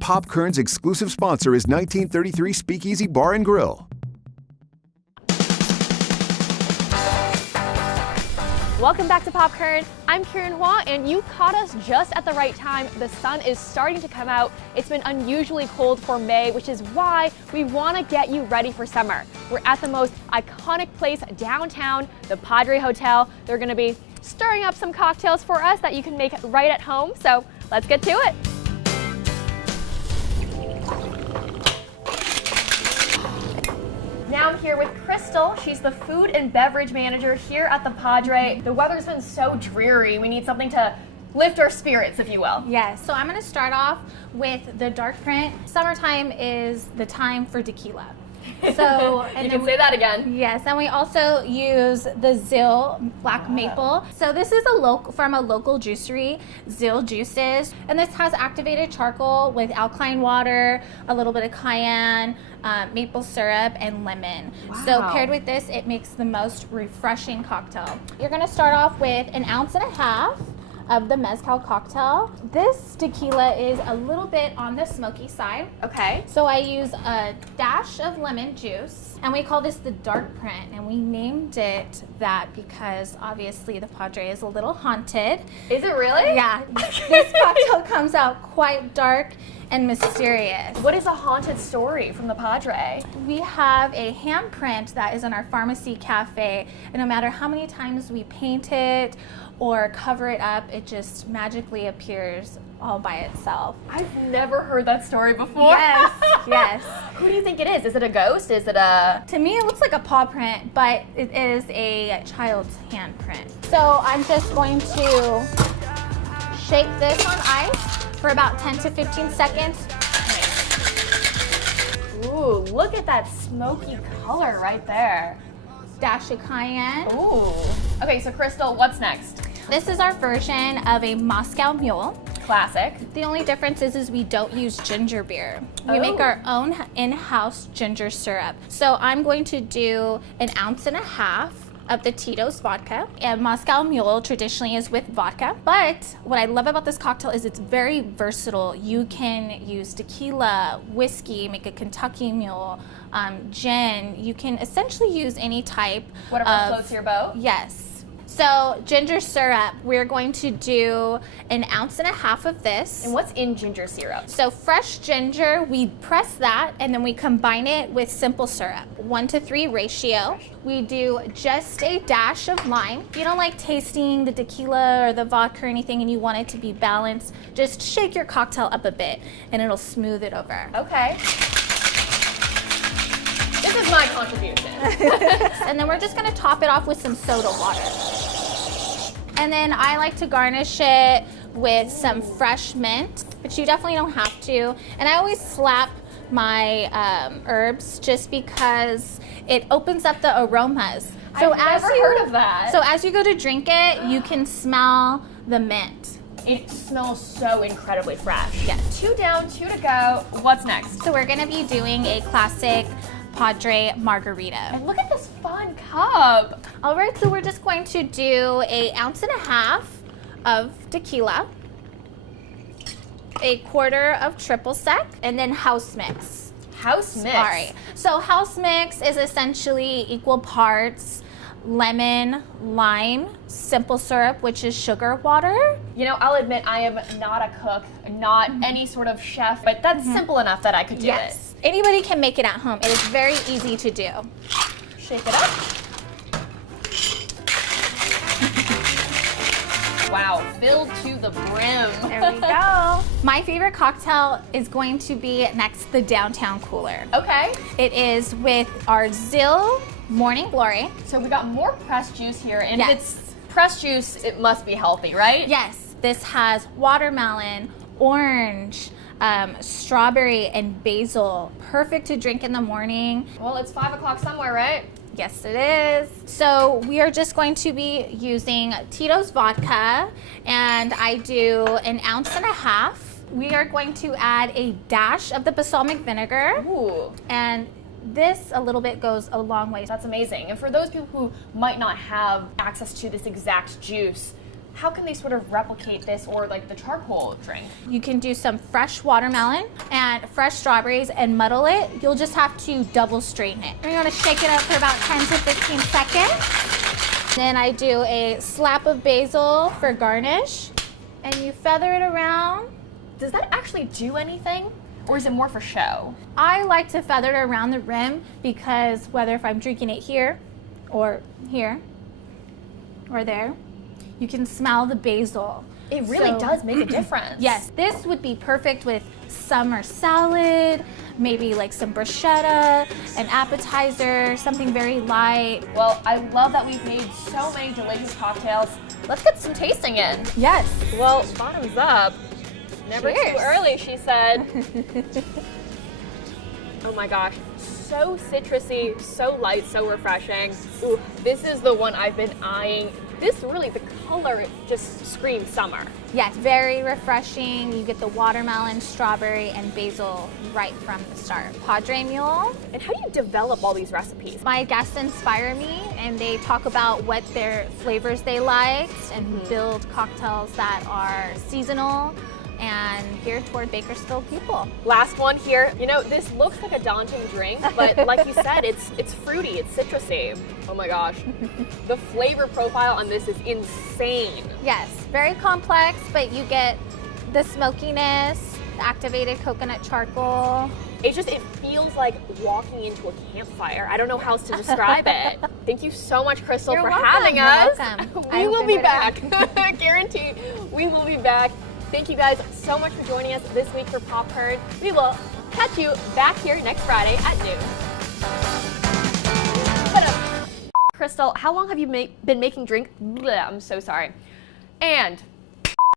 Pop Kern's exclusive sponsor is 1933 Speakeasy Bar and Grill. Welcome back to Pop Kern. I'm Karen Hua, and you caught us just at the right time. The sun is starting to come out. It's been unusually cold for May, which is why we want to get you ready for summer. We're at the most iconic place downtown, the Padre Hotel. They're going to be stirring up some cocktails for us that you can make right at home. So let's get to it. Now I'm here with Crystal. She's the food and beverage manager here at the Padre. The weather's been so dreary. We need something to lift our spirits, if you will. Yes, so I'm gonna start off with the dark print. Summertime is the time for tequila. So and you can say that again. Yes, and we also use the Zill Black Maple. So this is from a local juicery, Zill Juices, and this has activated charcoal with alkaline water, a little bit of cayenne, maple syrup, and lemon. Wow. So paired with this, it makes the most refreshing cocktail. You're gonna start off with 1.5 ounces of the mezcal cocktail. This tequila is a little bit on the smoky side. Okay. So I use a dash of lemon juice, and we call this the dark print, and we named it that because obviously the Padre is a little haunted. Is it really? Yeah, this cocktail comes out quite dark and mysterious. What is a haunted story from the Padre? We have a handprint that is in our pharmacy cafe, and no matter how many times we paint it or cover it up, it just magically appears all by itself. I've never heard that story before. Yes, yes. Who do you think it is? Is it a ghost? Is it a... To me, it looks like a paw print, but it is a child's handprint. So I'm just going to shake this on ice for about 10 to 15 seconds. Ooh, look at that smoky color right there. Dash of cayenne. Ooh. Okay, so Crystal, what's next? This is our version of a Moscow Mule. Classic. The only difference is we don't use ginger beer. We make our own in-house ginger syrup. So I'm going to do 1.5 ounces of the Tito's vodka. And Moscow Mule traditionally is with vodka. But what I love about this cocktail is it's very versatile. You can use tequila, whiskey, make a Kentucky Mule, gin. You can essentially use any type. Whatever floats your boat? Yes. So ginger syrup, we're going to do 1.5 ounces of this. And what's in ginger syrup? So fresh ginger, we press that and then we combine it with simple syrup, 1-to-3 ratio. We do just a dash of lime. If you don't like tasting the tequila or the vodka or anything and you want it to be balanced, just shake your cocktail up a bit and it'll smooth it over. Okay. This is my contribution. And then we're just gonna top it off with some soda water. And then I like to garnish it with some fresh mint, but you definitely don't have to. And I always slap my herbs just because it opens up the aromas. So I've never heard of that. So as you go to drink it, you can smell the mint. It smells so incredibly fresh. Yeah. 2 down, 2 to go. What's next? So we're gonna be doing a classic Padre margarita. And look at this fun cup. All right, so we're just going to do 1.5 ounces of tequila, 1/4 of triple sec, and then house mix. House mix? Sorry. So house mix is essentially equal parts lemon, lime, simple syrup, which is sugar water. You know, I'll admit I am not a cook, not any sort of chef, but that's simple enough that I could do it. Anybody can make it at home. It is very easy to do. Shake it up. Wow, filled to the brim. There we go. My favorite cocktail is going to be next to the Downtown Cooler. Okay. It is with our Zill Morning Glory. So we got more pressed juice here, and Yes. if it's pressed juice, it must be healthy, right? Yes, this has watermelon, orange, strawberry, and basil. Perfect to drink in the morning. Well, it's 5 o'clock somewhere, right? Yes, it is. So we are just going to be using Tito's vodka, and I do 1.5 ounces. We are going to add a dash of the balsamic vinegar. Ooh. And this a little bit goes a long way. That's amazing. And for those people who might not have access to this exact juice, how can they sort of replicate this or like the charcoal drink? You can do some fresh watermelon and fresh strawberries and muddle it. You'll just have to double strain it. You're gonna shake it up for about 10 to 15 seconds. Then I do a slap of basil for garnish, and you feather it around. Does that actually do anything? Or is it more for show? I like to feather it around the rim because whether if I'm drinking it here or there, you can smell the basil. It really does make a difference. Yes, this would be perfect with summer salad, maybe like some bruschetta, an appetizer, something very light. Well, I love that we've made so many delicious cocktails. Let's get some tasting in. Yes. Well, bottoms up. Never Cheers. too early, she said. Oh my gosh, so citrusy, so light, so refreshing. Ooh, this is the one I've been eyeing. This really, the color just screams summer. Yes, very refreshing. You get the watermelon, strawberry, and basil right from the start. Padre Mule. And how do you develop all these recipes? My guests inspire me, and they talk about what their flavors they liked and build cocktails that are seasonal and geared toward Bakersfield people. Last one here. You know, this looks like a daunting drink, but like you said, it's fruity, it's citrusy. Oh my gosh. The flavor profile on this is insane. Yes, very complex, but you get the smokiness, the activated coconut charcoal. It feels like walking into a campfire. I don't know how else to describe it. Thank you so much, Crystal, You're for welcome. having You're us. welcome. We I will hope be you enjoyed back. Guaranteed, we will be back. Thank you guys so much for joining us this week for Pop Kern. We will catch you back here next Friday at noon. Crystal, how long have you been making drink? Bleh, I'm so sorry. And